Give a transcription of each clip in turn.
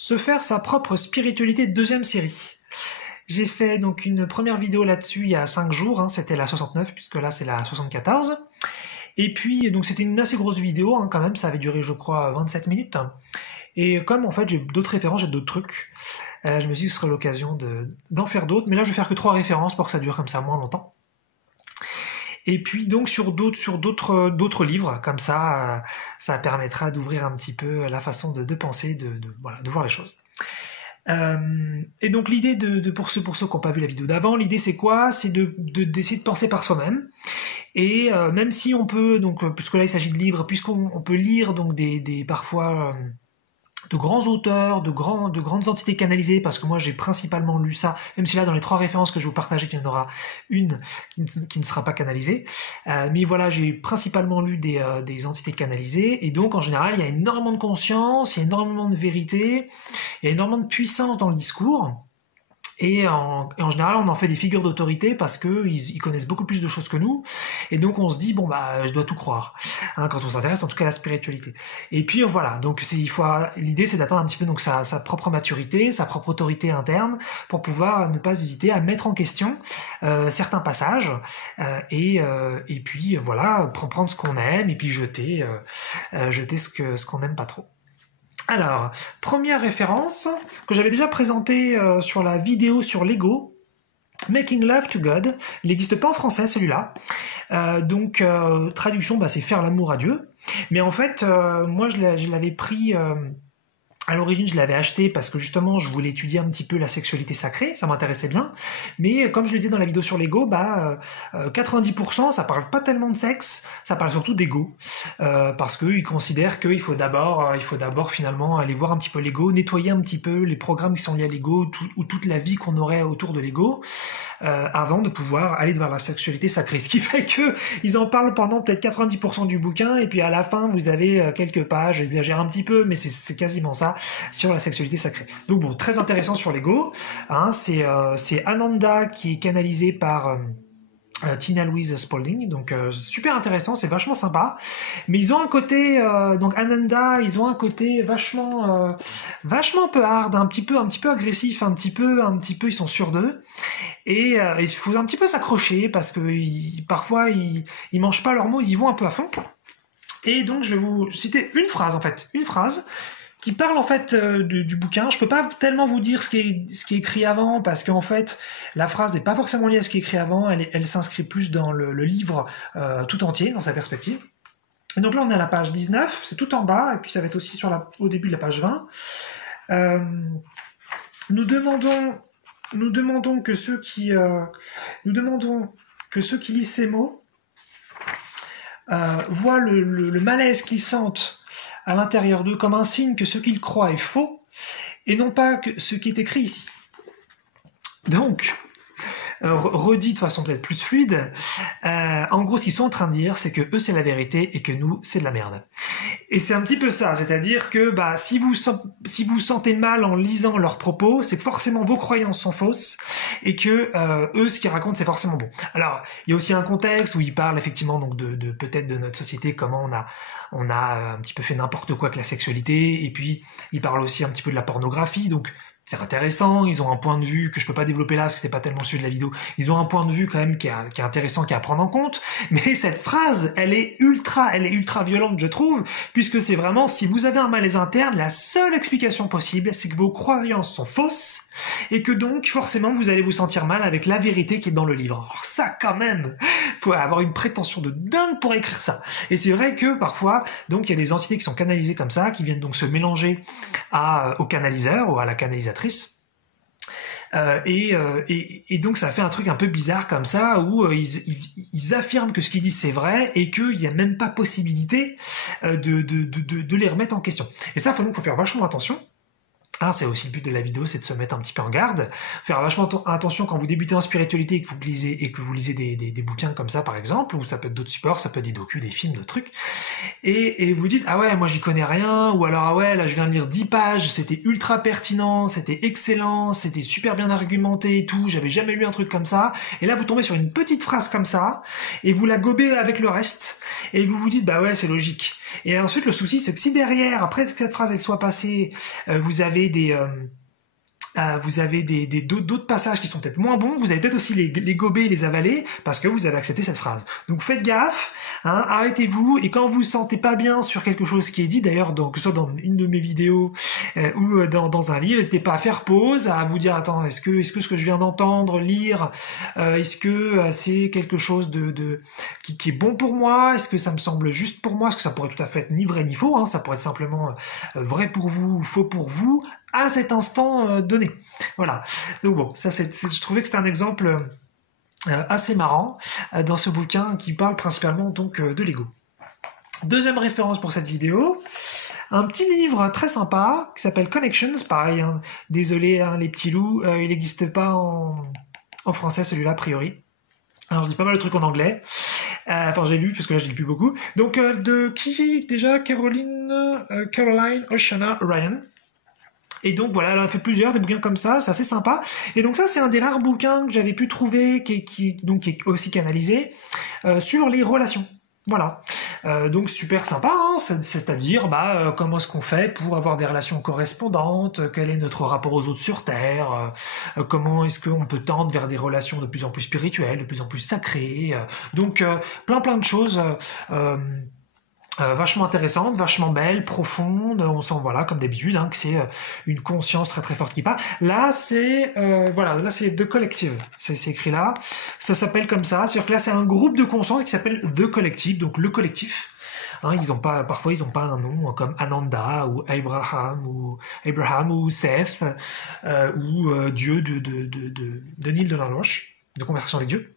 se faire sa propre spiritualité, deuxième série. J'ai fait donc une première vidéo là-dessus il y a 5 jours, hein, c'était la 69 puisque là c'est la 74. Et puis donc c'était une assez grosse vidéo hein, quand même, ça avait duré je crois 27 minutes. Et comme en fait j'ai d'autres références, j'ai d'autres trucs, je me suis dit que ce serait l'occasion d'en faire d'autres, mais là je vais faire que 3 références pour que ça dure comme ça moins longtemps. Et puis donc sur d'autres livres, comme ça, ça permettra d'ouvrir un petit peu la façon de penser, voilà, de voir les choses. Et donc l'idée pour ceux qui n'ont pas vu la vidéo d'avant, l'idée c'est quoi? C'est d'essayer de penser par soi-même. Et même si on peut, donc puisque là il s'agit de livres, puisqu'on peut lire donc des parfois de grands auteurs, de grandes entités canalisées, parce que moi j'ai principalement lu ça, même si là dans les 3 références que je vais vous partager, il y en aura une qui ne sera pas canalisée, mais voilà, j'ai principalement lu des entités canalisées, et donc en général il y a énormément de conscience, il y a énormément de vérité, il y a énormément de puissance dans le discours, et en général, on en fait des figures d'autorité parce que ils connaissent beaucoup plus de choses que nous, et donc on se dit bon bah je dois tout croire hein, quand on s'intéresse en tout cas à la spiritualité. Et puis voilà, donc l'idée c'est d'atteindre un petit peu donc sa propre maturité, sa propre autorité interne pour pouvoir ne pas hésiter à mettre en question certains passages et puis voilà prendre ce qu'on aime et puis jeter ce qu'on n'aime pas trop. Alors, première référence que j'avais déjà présentée sur la vidéo sur l'ego, Making Love to God. Il n'existe pas en français celui-là. Donc, traduction, bah, c'est faire l'amour à Dieu. Mais en fait, moi je l'avais pris... à l'origine, je l'avais acheté parce que justement, je voulais étudier un petit peu la sexualité sacrée, ça m'intéressait bien. Mais comme je le disais dans la vidéo sur l'ego, 90% ça parle pas tellement de sexe, ça parle surtout d'ego, parce qu'ils considèrent qu'il faut d'abord finalement aller voir un petit peu l'ego, nettoyer un petit peu les programmes qui sont liés à l'ego ou toute la vie qu'on aurait autour de l'ego. Avant de pouvoir aller vers la sexualité sacrée. Ce qui fait que ils en parlent pendant peut-être 90% du bouquin, et puis à la fin, vous avez quelques pages, j'exagère un petit peu, mais c'est quasiment ça, sur la sexualité sacrée. Donc bon, très intéressant sur l'ego. Hein, c'est Ananda qui est canalisé par... Tina Louise Spalding, donc super intéressant, c'est vachement sympa. Mais ils ont un côté, donc Ananda, ils ont un côté vachement un peu hard, un petit peu agressif, un petit peu, ils sont sûrs d'eux. Et il faut un petit peu s'accrocher parce que parfois ils mangent pas leurs mots, ils y vont un peu à fond. Et donc je vais vous citer une phrase qui parle en fait du bouquin. Je peux pas tellement vous dire ce qui est écrit avant parce qu'en fait la phrase n'est pas forcément liée à ce qui est écrit avant. Elle s'inscrit plus dans le livre tout entier, dans sa perspective. Et donc là on est à la page 19, c'est tout en bas, et puis ça va être aussi au début de la page 20. Nous demandons que ceux qui lisent ces mots voient le malaise qu'ils sentent à l'intérieur d'eux comme un signe que ce qu'ils croient est faux, et non pas que ce qui est écrit ici. Donc, redit de façon peut-être plus fluide, en gros ce qu'ils sont en train de dire, c'est que eux c'est la vérité et que nous c'est de la merde. Et c'est un petit peu ça, c'est-à-dire que si vous sentez mal en lisant leurs propos, c'est que forcément vos croyances sont fausses et que eux ce qu'ils racontent c'est forcément bon. Alors il y a aussi un contexte où ils parlent effectivement donc de peut-être de notre société, comment on a un petit peu fait n'importe quoi avec la sexualité, et puis ils parlent aussi un petit peu de la pornographie, donc c'est intéressant, ils ont un point de vue que je peux pas développer là parce que c'est pas tellement le sujet de la vidéo. Ils ont un point de vue quand même qui est intéressant, qui est à prendre en compte. Mais cette phrase, elle est ultra violente, je trouve, puisque c'est vraiment, si vous avez un malaise interne, la seule explication possible, c'est que vos croyances sont fausses et que donc, forcément, vous allez vous sentir mal avec la vérité qui est dans le livre. Alors ça, quand même, faut avoir une prétention de dingue pour écrire ça. Et c'est vrai que parfois, donc, il y a des entités qui sont canalisées comme ça, qui viennent donc se mélanger au canaliseur ou à la canalisatrice. Et donc ça fait un truc un peu bizarre comme ça où ils affirment que ce qu'ils disent c'est vrai et qu'il n'y a même pas possibilité de les remettre en question. Et ça, faut faire vachement attention. Hein, c'est aussi le but de la vidéo, c'est de se mettre un petit peu en garde, faire vachement attention quand vous débutez en spiritualité et que vous lisez des bouquins comme ça par exemple, ou ça peut être d'autres supports, ça peut être des docus, des films, d'autres trucs, et vous dites ah ouais moi j'y connais rien, ou alors ah ouais là je viens de lire 10 pages, c'était ultra pertinent, c'était excellent, c'était super bien argumenté et tout, j'avais jamais lu un truc comme ça, et là vous tombez sur une petite phrase comme ça, et vous la gobez avec le reste, et vous vous dites bah ouais c'est logique. Et ensuite, le souci, c'est que si derrière, après que cette phrase elle soit passée, vous avez d'autres passages qui sont peut-être moins bons, vous allez peut-être aussi les gober et les avaler parce que vous avez accepté cette phrase. Donc faites gaffe, hein, arrêtez-vous, et quand vous vous sentez pas bien sur quelque chose qui est dit, d'ailleurs que ce soit dans une de mes vidéos ou dans un livre, n'hésitez pas à faire pause, à vous dire attends, est-ce que ce que je viens d'entendre, lire, est-ce que c'est quelque chose qui est bon pour moi, est-ce que ça me semble juste pour moi, est-ce que ça pourrait tout à fait être ni vrai ni faux, hein, ça pourrait être simplement vrai pour vous ou faux pour vous, à cet instant donné. Voilà. Donc bon, ça je trouvais que c'était un exemple assez marrant dans ce bouquin qui parle principalement donc de l'ego. Deuxième référence pour cette vidéo, un petit livre très sympa qui s'appelle Connections. Pareil, hein, désolé les petits loups, il n'existe pas en français celui-là a priori. Alors je dis pas mal de trucs en anglais. Enfin j'ai lu, parce que là je lis plus beaucoup. Donc de qui déjà? Caroline Oceana Ryan. Et donc voilà, elle en a fait plusieurs, des bouquins comme ça, c'est assez sympa. Et donc ça, c'est un des rares bouquins que j'avais pu trouver, qui est aussi canalisé, sur les relations. Voilà. Donc super sympa, hein, c'est-à-dire comment est-ce qu'on fait pour avoir des relations correspondantes, quel est notre rapport aux autres sur Terre, comment est-ce qu'on peut tendre vers des relations de plus en plus spirituelles, de plus en plus sacrées. Donc plein de choses. Vachement intéressante, vachement belle, profonde. On sent voilà comme d'habitude que c'est une conscience très très forte qui parle. Là c'est là c'est The Collective, c'est écrit là. Ça s'appelle comme ça. C'est-à-dire que là c'est un groupe de conscience qui s'appelle The Collective, donc le collectif. Hein, parfois ils ont pas un nom comme Ananda ou Abraham ou Seth ou Dieu de Neil Donald Walsh, de Conversation avec Dieu.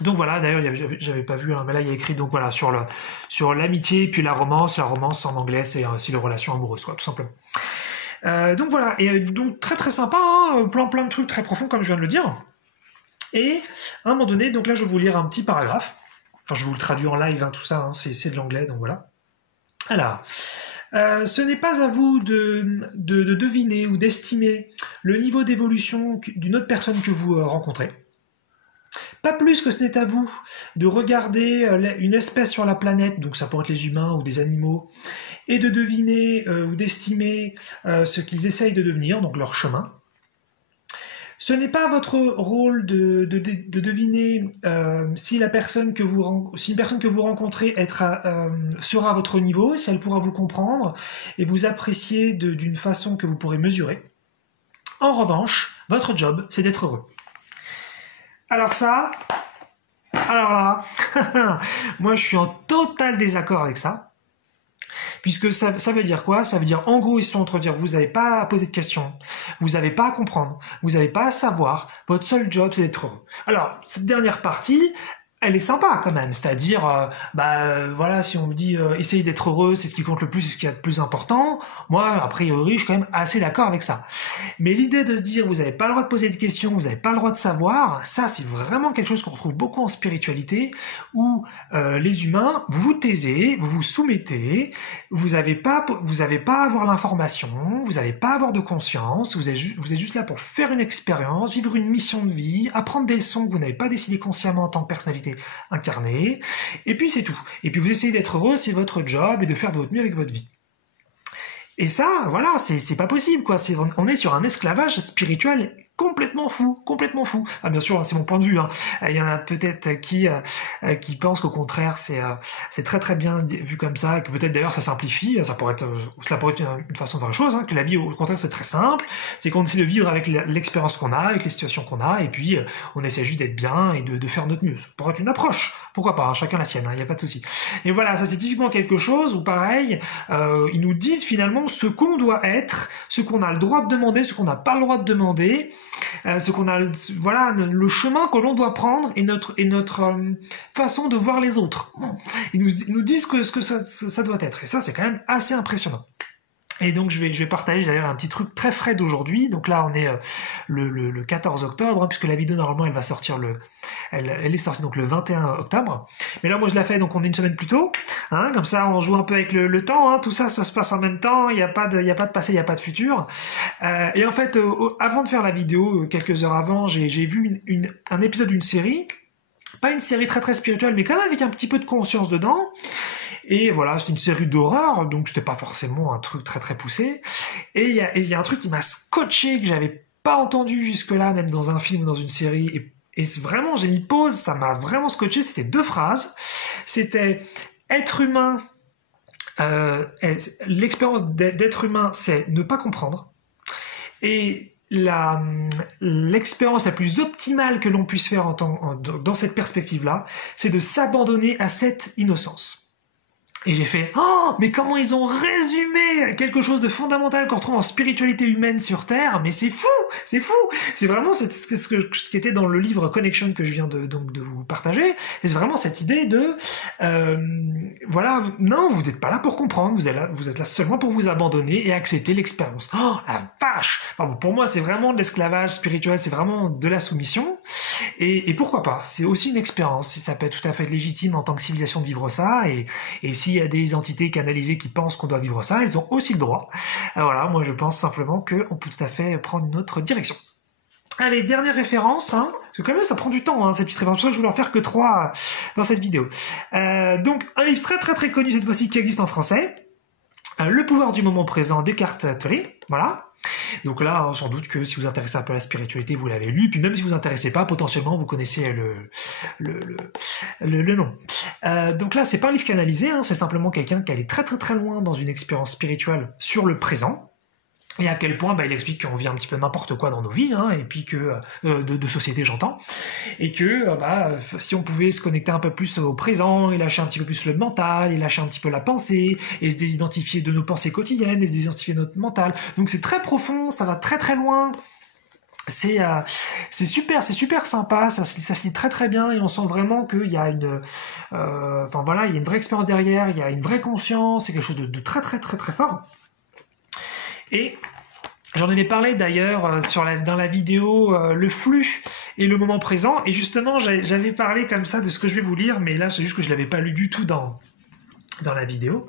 Donc voilà, d'ailleurs j'avais pas vu, mais là il y a écrit donc voilà sur l'amitié puis la romance. La romance en anglais c'est les relations amoureuses, quoi, tout simplement. Donc voilà, et donc très très sympa, hein, plein de trucs très profonds comme je viens de le dire. Et à un moment donné, donc là je vais vous lire un petit paragraphe. Enfin je vous le traduis en live, hein, tout ça, hein, c'est de l'anglais, donc voilà. Alors, ce n'est pas à vous de deviner ou d'estimer le niveau d'évolution d'une autre personne que vous rencontrez. Pas plus que ce n'est à vous de regarder une espèce sur la planète, donc ça pourrait être les humains ou des animaux, et de deviner ou d'estimer ce qu'ils essayent de devenir, donc leur chemin. Ce n'est pas votre rôle de deviner si une personne que vous rencontrez sera à votre niveau, si elle pourra vous comprendre et vous apprécier d'une façon que vous pourrez mesurer. En revanche, votre job, c'est d'être heureux. Alors là, moi je suis en total désaccord avec ça, puisque ça veut dire quoi? Ça veut dire, en gros, ils sont en train de dire, vous n'avez pas à poser de questions, vous n'avez pas à comprendre, vous n'avez pas à savoir, votre seul job c'est d'être heureux. Alors, cette dernière partie, elle est sympa quand même, c'est-à-dire, voilà, si on me dit essayez d'être heureux, c'est ce qui compte le plus, c'est ce qui est le plus important, moi, a priori, je suis quand même assez d'accord avec ça. Mais l'idée de se dire, vous n'avez pas le droit de poser de questions, vous n'avez pas le droit de savoir, ça, c'est vraiment quelque chose qu'on retrouve beaucoup en spiritualité, où les humains, vous vous taisez, vous vous soumettez, vous n'avez pas à avoir l'information, vous n'avez pas à avoir de conscience, vous êtes juste là pour faire une expérience, vivre une mission de vie, apprendre des leçons que vous n'avez pas décidé consciemment en tant que personnalité incarnée, et puis c'est tout. Et puis vous essayez d'être heureux, c'est votre job, et de faire de votre mieux avec votre vie. Et ça, voilà, c'est pas possible, quoi. On est sur un esclavage spirituel complètement fou. Ah, bien sûr, c'est mon point de vue, hein. Il y en a peut-être qui pensent qu'au contraire, c'est très très bien vu comme ça, et que peut-être d'ailleurs ça simplifie, ça pourrait être une façon de voir les choses, hein, que la vie, au contraire, c'est très simple, c'est qu'on essaie de vivre avec l'expérience qu'on a, avec les situations qu'on a, et puis on essaie juste d'être bien et de faire notre mieux. Ça pourrait être une approche. Pourquoi pas, hein, chacun la sienne, il n'y a pas de souci. Et voilà, ça c'est typiquement quelque chose où pareil, ils nous disent finalement ce qu'on doit être, ce qu'on a le droit de demander, ce qu'on n'a pas le droit de demander, ce qu'on a, voilà, le chemin que l'on doit prendre et notre façon de voir les autres. Ils nous disent ce que ça doit être. Et ça, c'est quand même assez impressionnant. Et donc je vais partager d'ailleurs un petit truc très frais d'aujourd'hui. Donc là on est le 14 octobre, hein, puisque la vidéo normalement elle va sortir elle est sortie donc le 21 octobre. Mais là moi je la fais donc on est une semaine plus tôt, hein, comme ça on joue un peu avec le temps, hein, tout ça se passe en même temps, il y a pas de passé, il y a pas de futur. Et en fait avant de faire la vidéo, quelques heures avant, j'ai vu un épisode d'une série, pas une série très très spirituelle, mais quand même avec un petit peu de conscience dedans. Et voilà, c'était une série d'horreur, donc c'était pas forcément un truc très très poussé. Et il y a un truc qui m'a scotché, que j'avais pas entendu jusque-là, même dans un film ou dans une série. Et vraiment, j'ai mis pause, ça m'a vraiment scotché. C'était 2 phrases. C'était être humain. L'expérience d'être humain, c'est ne pas comprendre. Et l'expérience la plus optimale que l'on puisse faire dans cette perspective-là, c'est de s'abandonner à cette innocence. Et j'ai fait « Oh, mais comment ils ont résumé quelque chose de fondamental qu'on retrouve en spiritualité humaine sur Terre, mais c'est fou, c'est fou !» C'est vraiment ce qui était dans le livre Connection que je viens de vous partager. Et c'est vraiment cette idée de voilà, non, vous n'êtes pas là pour comprendre, vous êtes là seulement pour vous abandonner et accepter l'expérience. Oh, la vache! Enfin, bon, pour moi, c'est vraiment de l'esclavage spirituel, c'est vraiment de la soumission. Et pourquoi pas? C'est aussi une expérience. Ça peut être tout à fait légitime en tant que civilisation de vivre ça. Et s'il y a des entités canalisées qui pensent qu'on doit vivre ça, elles ont aussi le droit. Voilà, moi je pense simplement qu'on peut tout à fait prendre une autre direction. Allez, dernière référence, hein, parce que quand même ça prend du temps, hein, ces petites références, je voulais en faire que 3 dans cette vidéo. Donc un livre très très très connu cette fois-ci qui existe en français, Le pouvoir du moment présent d'Eckhart Tolle, voilà. Donc là, sans doute que si vous intéressez un peu à la spiritualité, vous l'avez lu, puis même si vous vous intéressez pas, potentiellement vous connaissez le nom. Donc là, c'est pas un livre canalisé, hein, c'est simplement quelqu'un qui allait très très très loin dans une expérience spirituelle sur le présent. Et à quel point il explique qu'on vit un petit peu n'importe quoi dans nos vies, hein, et puis que de société j'entends, et que si on pouvait se connecter un peu plus au présent, et lâcher un petit peu plus le mental, et lâcher un petit peu la pensée, et se désidentifier de nos pensées quotidiennes, et se désidentifier de notre mental. Donc c'est très profond, ça va très très loin. C'est super sympa, ça se lit très très bien et on sent vraiment qu'il y a une, il y a une vraie expérience derrière, il y a une vraie conscience, c'est quelque chose de très très très très fort. Et j'en avais parlé d'ailleurs dans la vidéo le flux et le moment présent. Et justement, j'avais parlé comme ça de ce que je vais vous lire, mais là, c'est juste que je l'avais pas lu du tout dans la vidéo.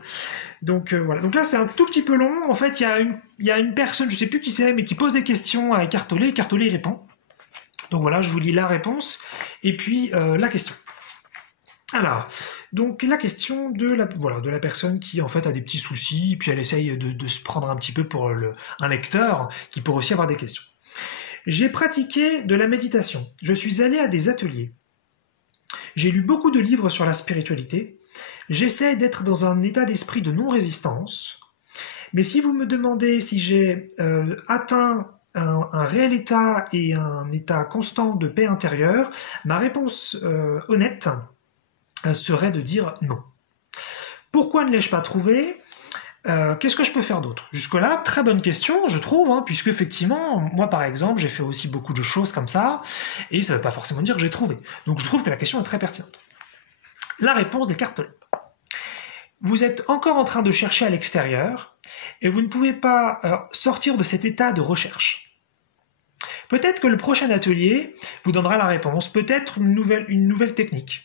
Donc voilà. Donc là, c'est un tout petit peu long. En fait, il y a une personne, je sais plus qui c'est, mais qui pose des questions à Eckhart Tolle. Eckhart Tolle répond. Donc voilà, je vous lis la réponse et puis la question. Alors, donc la question de la personne qui en fait a des petits soucis, puis elle essaye de se prendre un petit peu pour un lecteur qui pourrait aussi avoir des questions. J'ai pratiqué de la méditation, je suis allé à des ateliers, j'ai lu beaucoup de livres sur la spiritualité, j'essaie d'être dans un état d'esprit de non-résistance, mais si vous me demandez si j'ai atteint un réel état et un état constant de paix intérieure, ma réponse honnête serait de dire non. Pourquoi ne l'ai-je pas trouvé ? Qu'est-ce que je peux faire d'autre ? Jusque-là, très bonne question, je trouve, hein, puisque effectivement, moi par exemple, j'ai fait aussi beaucoup de choses comme ça, et ça ne veut pas forcément dire que j'ai trouvé. Donc je trouve que la question est très pertinente. La réponse d'Eckhart Tolle. Vous êtes encore en train de chercher à l'extérieur, et vous ne pouvez pas sortir de cet état de recherche. Peut-être que le prochain atelier vous donnera la réponse, peut-être une nouvelle technique.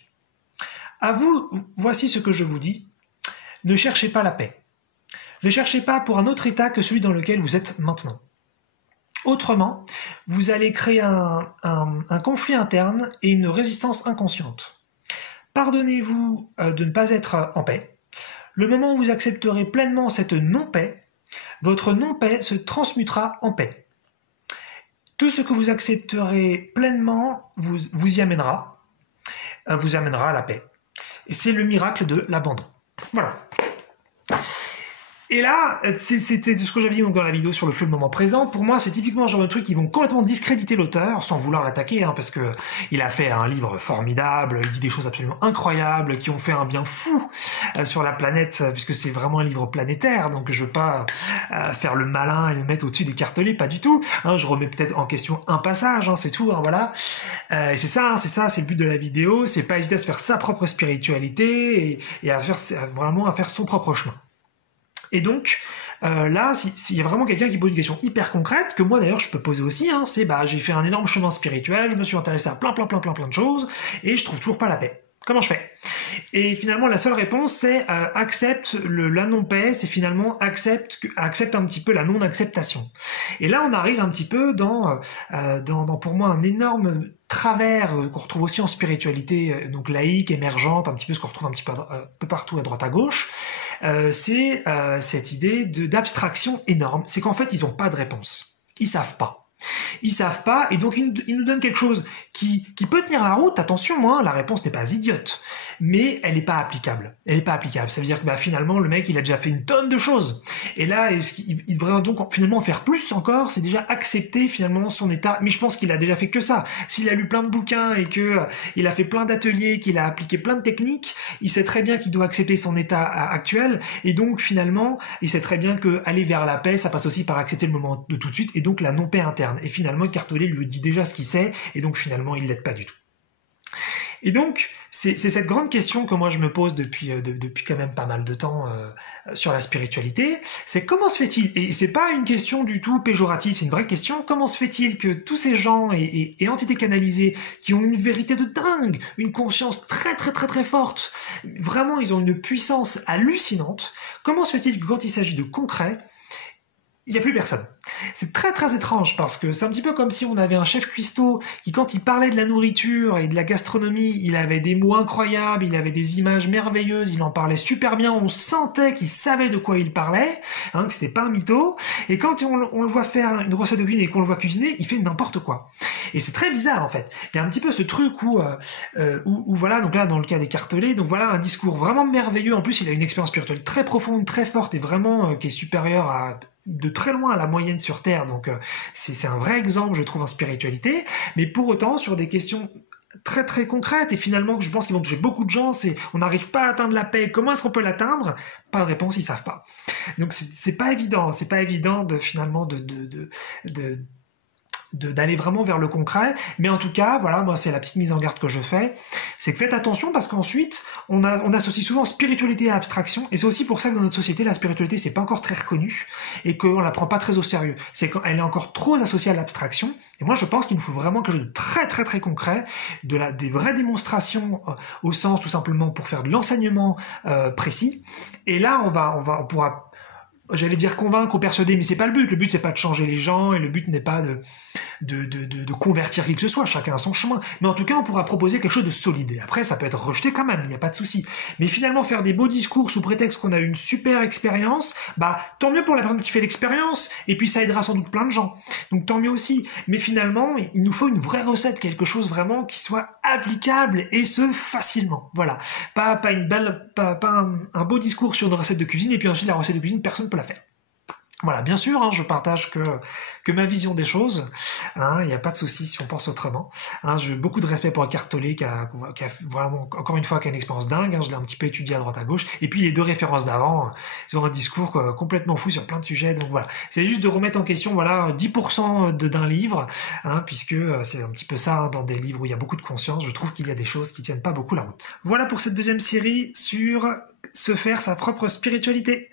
À vous, voici ce que je vous dis. Ne cherchez pas la paix. Ne cherchez pas pour un autre état que celui dans lequel vous êtes maintenant. Autrement, vous allez créer un conflit interne et une résistance inconsciente. Pardonnez-vous de ne pas être en paix. Le moment où vous accepterez pleinement cette non-paix, votre non-paix se transmutera en paix. Tout ce que vous accepterez pleinement vous y amènera à la paix. Et c'est le miracle de l'abandon. Voilà. Et là, c'était ce que j'avais dit donc dans la vidéo sur le flux de moment présent. Pour moi, c'est typiquement le genre de trucs qui vont complètement discréditer l'auteur, sans vouloir l'attaquer, hein, parce que il a fait un livre formidable, il dit des choses absolument incroyables, qui ont fait un bien fou sur la planète, puisque c'est vraiment un livre planétaire, donc je veux pas faire le malin et le mettre au-dessus des cartelets, pas du tout. Hein, je remets peut-être en question un passage, hein, c'est tout, hein, voilà. Et c'est ça, c'est le but de la vidéo, c'est pas hésiter à se faire sa propre spiritualité et à faire son propre chemin. Et donc, là, s'il y a vraiment quelqu'un qui pose une question hyper concrète, que moi d'ailleurs je peux poser aussi, hein, c'est j'ai fait un énorme chemin spirituel, je me suis intéressé à plein de choses, et je trouve toujours pas la paix. Comment je fais ? Et finalement, la seule réponse, c'est accepte la non-paix, c'est finalement accepte un petit peu la non-acceptation. Et là, on arrive un petit peu dans pour moi, un énorme travers qu'on retrouve aussi en spiritualité, donc laïque, émergente, un petit peu ce qu'on retrouve un petit peu partout à droite à gauche, c'est cette idée d'abstraction énorme. C'est qu'en fait, ils n'ont pas de réponse. Ils savent pas. Ils savent pas, et donc ils nous donnent quelque chose qui peut tenir la route. Attention, hein, la réponse n'est pas idiote, mais elle n'est pas applicable. Elle n'est pas applicable. Ça veut dire que finalement, le mec, il a déjà fait une tonne de choses. Et là, il devrait donc finalement faire plus encore, c'est déjà accepter finalement son état. Mais je pense qu'il a déjà fait que ça. S'il a lu plein de bouquins et que il a fait plein d'ateliers, qu'il a appliqué plein de techniques, il sait très bien qu'il doit accepter son état actuel. Et donc finalement, il sait très bien que aller vers la paix, ça passe aussi par accepter le moment de tout de suite, et donc la non-paix interne. Et finalement, Eckhart Tolle lui dit déjà ce qu'il sait, et donc finalement, il l'aide pas du tout. Et donc, c'est cette grande question que moi je me pose depuis quand même pas mal de temps sur la spiritualité, c'est comment se fait-il, et c'est pas une question du tout péjorative, c'est une vraie question, comment se fait-il que tous ces gens et entités canalisées qui ont une vérité de dingue, une conscience très très très très forte, vraiment ils ont une puissance hallucinante, comment se fait-il que quand il s'agit de concret, il n'y a plus personne. C'est très très étrange parce que c'est un petit peu comme si on avait un chef cuistot qui, quand il parlait de la nourriture et de la gastronomie, il avait des mots incroyables, il avait des images merveilleuses, il en parlait super bien, on sentait qu'il savait de quoi il parlait, hein, que c'était pas un mytho, et quand on le voit faire une recette de cuisine et qu'on le voit cuisiner, il fait n'importe quoi. Et c'est très bizarre en fait. Il y a un petit peu ce truc où voilà, donc là dans le cas d'Eckhart Tolle, donc voilà un discours vraiment merveilleux, en plus il a une expérience spirituelle très profonde, très forte et vraiment qui est supérieure à de très loin à la moyenne sur Terre, donc c'est un vrai exemple, je trouve, en spiritualité, mais pour autant, sur des questions très très concrètes, et finalement, que je pense qu'ils vont toucher beaucoup de gens, c'est on n'arrive pas à atteindre la paix, comment est-ce qu'on peut l'atteindre? Pas de réponse, ils savent pas. Donc c'est pas évident de finalement d'aller vraiment vers le concret, mais en tout cas, voilà, moi c'est la petite mise en garde que je fais, c'est que faites attention parce qu'ensuite on associe souvent spiritualité à abstraction, et c'est aussi pour ça que dans notre société la spiritualité c'est pas encore très reconnu et qu'on la prend pas très au sérieux, c'est qu'elle est encore trop associée à l'abstraction. Et moi je pense qu'il nous faut vraiment quelque chose de très très très concret, des vraies démonstrations au sens tout simplement pour faire de l'enseignement précis, et là on pourra, j'allais dire convaincre ou persuader, mais c'est pas le but. Le but c'est pas de changer les gens, et le but n'est pas de convertir qui que ce soit, chacun a son chemin. Mais en tout cas, on pourra proposer quelque chose de solide. Et après, ça peut être rejeté quand même, il n'y a pas de souci. Mais finalement, faire des beaux discours sous prétexte qu'on a eu une super expérience, tant mieux pour la personne qui fait l'expérience, et puis ça aidera sans doute plein de gens. Donc tant mieux aussi. Mais finalement, il nous faut une vraie recette, quelque chose vraiment qui soit applicable, et ce, facilement. Voilà. Pas un beau discours sur une recette de cuisine, et puis ensuite la recette de cuisine, personne ne peut la faire. Voilà, bien sûr, hein, je partage que ma vision des choses. Il n'y a pas de souci si on pense autrement. J'ai beaucoup de respect pour Eckhart Tolle qui a vraiment, encore une fois, qui a une expérience dingue. Je l'ai un petit peu étudié à droite à gauche. Et puis les deux références d'avant, ils ont un discours complètement fou sur plein de sujets. Donc voilà, c'est juste de remettre en question, voilà, 10% d'un livre, puisque c'est un petit peu ça, dans des livres où il y a beaucoup de conscience. Je trouve qu'il y a des choses qui tiennent pas beaucoup la route. Voilà pour cette deuxième série sur se faire sa propre spiritualité.